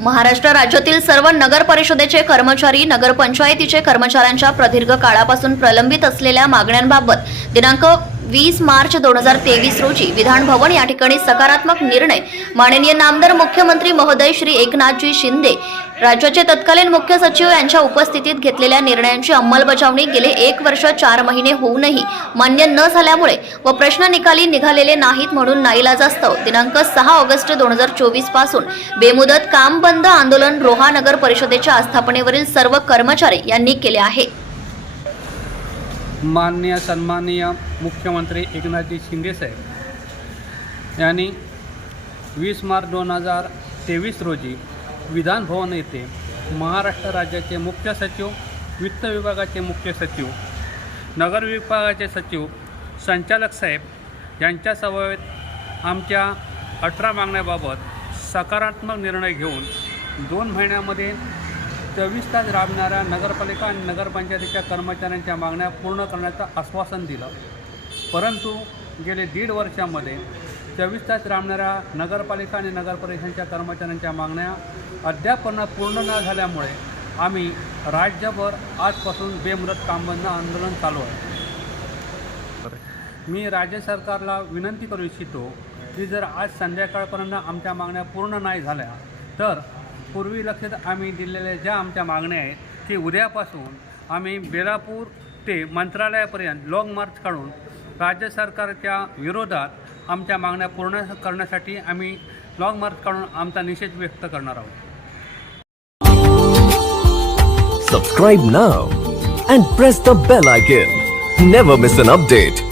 महाराष्ट्र राज्यातील सर्व नगर परिषदेचे कर्मचारी नगरपंचायतीचे कर्मचाऱ्यांच्या प्रदीर्घ काळापासून प्रलंबित असलेल्या मागण्यांबाबत दिनांक वीस मार्च दोन हजार तेवीस रोजी विधान भवन या ठिकाणी सकारात्मक निर्णय. माननीय नामदार मुख्यमंत्री महोदय श्री एकनाथजी शिंदे राज्याचे तत्कालीन मुख्य सचिव यांच्या उपस्थितीत घेतलेल्या निर्णयांची अंमलबजावणी गेले एक वर्ष चार महिने होऊनही मान्य न झाल्यामुळे व प्रश्न निकाली निघालेले नाहीत म्हणून नाईलाजास्तव दिनांक सहा ऑगस्ट दोन हजार चोवीसपासून बेमुदत काम बंद आंदोलन रोहा नगर परिषदेच्या आस्थापनेवरील सर्व कर्मचारी यांनी केले आहे. माननीय सन्माननीय मुख्यमंत्री एकनाथजी शिंदेसाहेब यांनी वीस मार्च दोन हजार तेवीस रोजी विधानभवन येथे महाराष्ट्र राज्याचे मुख्य सचिव वित्त विभागाचे मुख्य सचिव नगर विभागाचे सचिव संचालक साहेब यांच्या समवेत आमच्या अठरा मागण्याबाबत सकारात्मक निर्णय घेऊन दोन महिन्यामध्ये चोवीस तास राबणाऱ्या नगरपालिका आणि नगरपंचायतीच्या कर्मचाऱ्यांच्या मागण्या पूर्ण करण्याचं आश्वासन दिलं. परंतु गेले दीड वर्षामध्ये चोवीस तास राबणाऱ्या नगरपालिका आणि नगरपरिषदेच्या कर्मचाऱ्यांच्या मागण्या अद्यापनं पूर्ण न झाल्यामुळे आम्ही राज्यभर आजपासून बेमुदत कामबंद आंदोलन चालू आहे. मी राज्य सरकारला विनंती करू इच्छितो की जर आज संध्याकाळपर्यंत आमच्या मागण्या पूर्ण नाही झाल्या तर पूर्वी लक्षात आम्ही दिलेल्या ज्या आमच्या मागण्या आहेत की उद्यापासून आम्ही बेलापूर ते मंत्रालयापर्यंत लाँग मार्च काढून राज्य सरकारच्या विरोधात आमच्या मागण्या पूर्ण करण्यासाठी आम्ही लाँग मार्च काढून आमचा निषेध व्यक्त करणार आहोत Subscribe now and press the bell icon. Never miss an update.